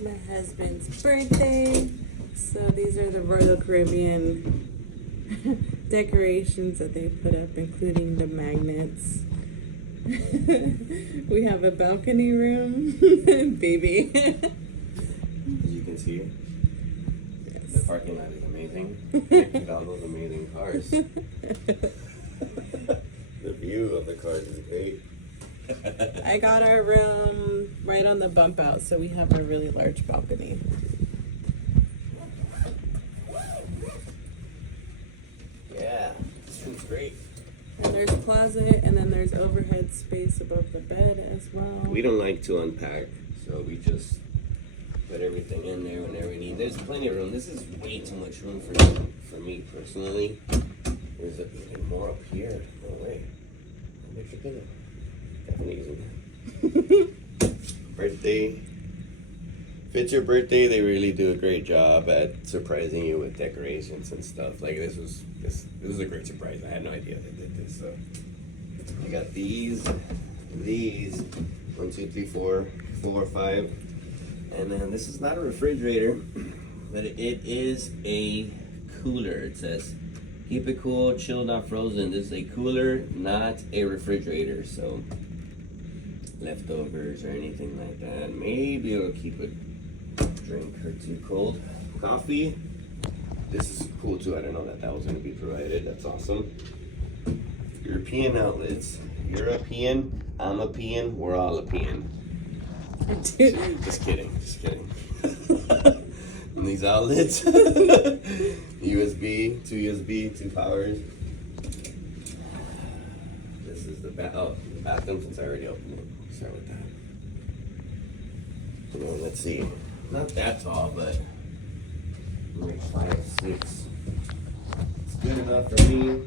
It's my husband's birthday. So these are the Royal Caribbean decorations that they put up, including the magnets. We have a balcony room, baby. As you can see, Yes. the parking lot is amazing. With all those amazing cars. The view of the cars is great. I got our room right on the bump out, so we have a really large balcony. Yeah, this room's great. And there's a closet, and then there's overhead space above the bed as well. We don't like to unpack, so we just put everything in there whenever we need. There's plenty of room. This is way too much room for me personally. There's even more up here. No way. How big is it? Definitely isn't. Birthday. If it's your birthday, they really do a great job at surprising you with decorations and stuff. Like this was a great surprise. I had no idea they did this. So I got these, 1, 2, 3, 4, 5, and then this is not a refrigerator, but it is a cooler. It says keep it cool, chilled, not frozen. This is a cooler, not a refrigerator. So leftovers or anything like that. Maybe it'll keep a drink or two cold. Coffee. This is cool too. I didn't know that was going to be provided. That's awesome. European outlets. European, I'm a peon, we're all a peon. Just kidding. And these outlets. USB, 2 USB, 2 powers. This is the bathroom since I already opened it. Start with that. Let's see. Not that tall, but like 5, 6. It's good enough for me.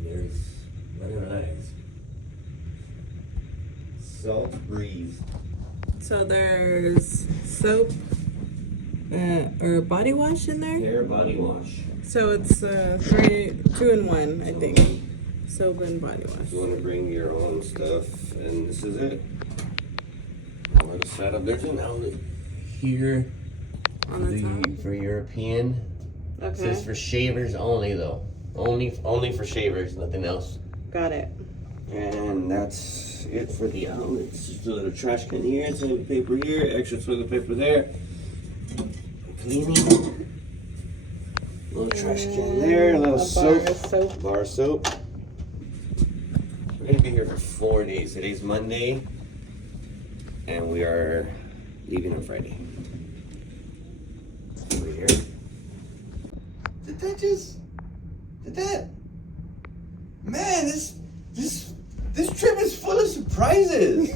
There's what are eyes? Salt breeze. So there's soap or body wash in there. Hair body wash. So it's 2 in 1, I think. Soap and body wash. You want to bring your own stuff, and this is it. Want to set up? There's an outlet here On the top? for European. Okay. It says for shavers only, though. Only for shavers, nothing else. Got it. And that's it for the outlets. Just a little trash can here, toilet paper here, extra toilet paper there. Cleaning. Little trash can there, a little soap. Bar of soap. We're gonna be here for 4 days. Today's Monday, and we are leaving on Friday. Over here. Did that? Man, this trip is full of surprises.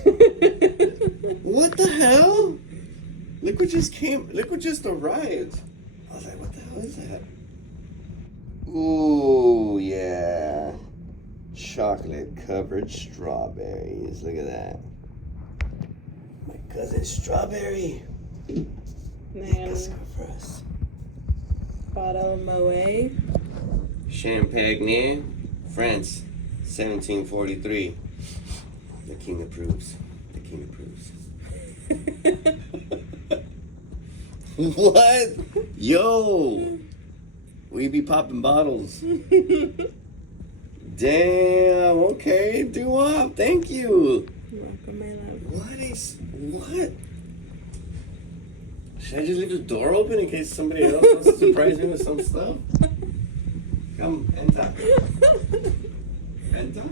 What the hell? Look what just arrived. I was like, what the hell is that? Ooh, yeah. Chocolate covered strawberries. Look at that. My cousin Strawberry. Man, For us. bottle of Moët. Champagne, France, 1743. The king approves. What? Yo! We be popping bottles. Damn, okay, do up. Thank you. You're welcome, my love. What? Should I just leave the door open in case somebody else wants to surprise me with some stuff? Come, enter. Enter?